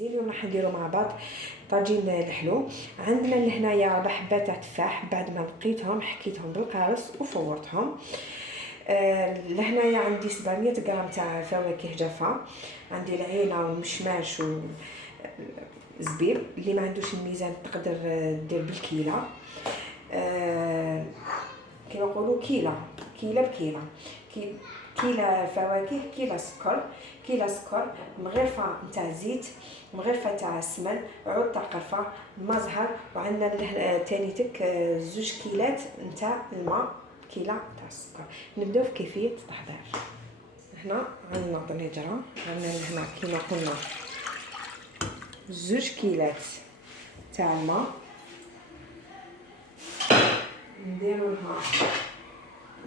اليوم راح نديرو مع بعض طاجين الحلو. عندنا لهنايا 4 حبات تاع تفاح، بعد ما نقيتهم حكيتهم بالقارص وفورتهم. لهنايا عندي 700 غرام تاع فواكه جافه، عندي العينه والمشماش والزبيب. اللي ما عندوش الميزان تقدر دير بالكيله. كما نقولوا كيله بكيله، كيله فواكه، كيله سكر، مغرفه نتاع زيت، مغرفه تاع السمن، عود تاع قرفه، ما زهر. وعندنا تاني تك 2 كيلات نتاع الماء، كيله تاع السكر. نبداو في كيفيه التحضير. هنا عندنا طنجره، عندنا هنا كيما قلنا 2 كيلات تاع الماء. نديرو لها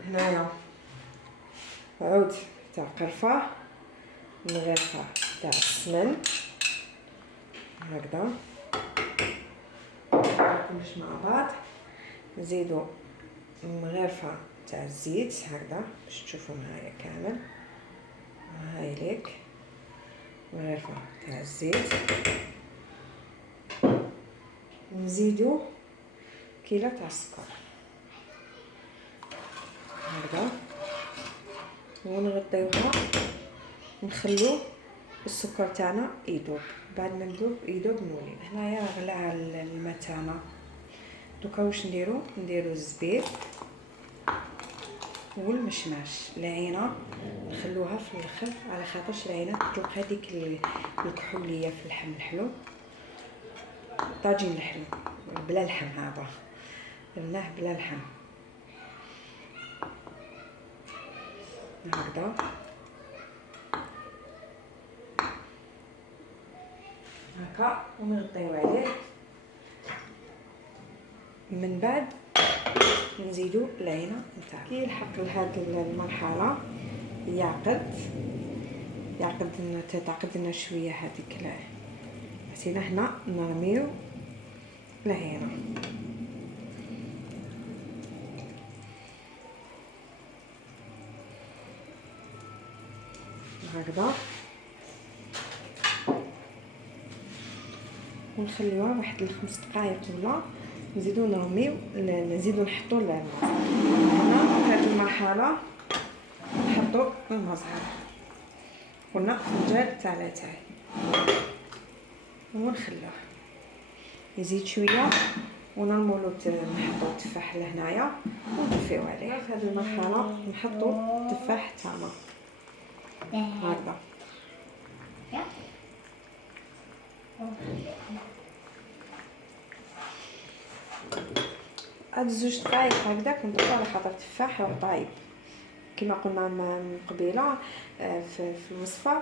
هنايا عود تاع قرفه، مغرفه تاع السمن هكذا كلش مع بعض. نزيدو مغرفه تاع الزيت هكذا باش تشوفوا معايا كامل. هاي ليك مغرفه تاع الزيت. نزيدو كيلو تاع السكر هكذا ونغطيوها، نخلو السكر تاعنا يذوب. بعد ما يذوب نولي هنايا غلى الماء تاعنا. دوكا واش نديرو الزبيب والمشماش. العينه نخلوها في الاخر على خاطرش العينه تطلق هذيك الكحوليه في اللحم الحلو. طاجين الحلو بلا لحم، هذا درناه بلا لحم هكذا. هكا ونغطيو عليه. من بعد نزيدو العينه نتاعنا. كي يلحق لهاد المرحله تعقد لنا شويه هذيك حسينا. هنا نرميو العينه هكذا ونخليوها واحد 5 دقائق ولا نزيدو نزيدو نحطو الماء. هنا في هذه المرحله نحطو المزهر، قلنا فنجان تاع لاتاي، ونخلوه يزيد شويه ونرمولو نحطو التفاح لهنايا ونطفيو عليه. في هذه المرحله نحطو التفاح تاعنا هكذا. هاد 2 دقائق هكذا كنطفو على خاطر التفاح راه طايب. كما قلنا من قبيله في الوصفه،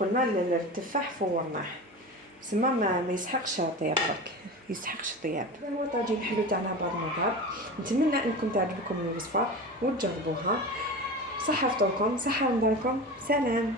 قلنا التفاح فورناه سما ما يسحقش طياب، برك يسحقش طياب. هو طاجين الحلو تاعنا بعد ما ذاب. نتمنى انكم تعجبكم الوصفه وتجربوها. صحه فطوركم، صحه نداركم، سلام.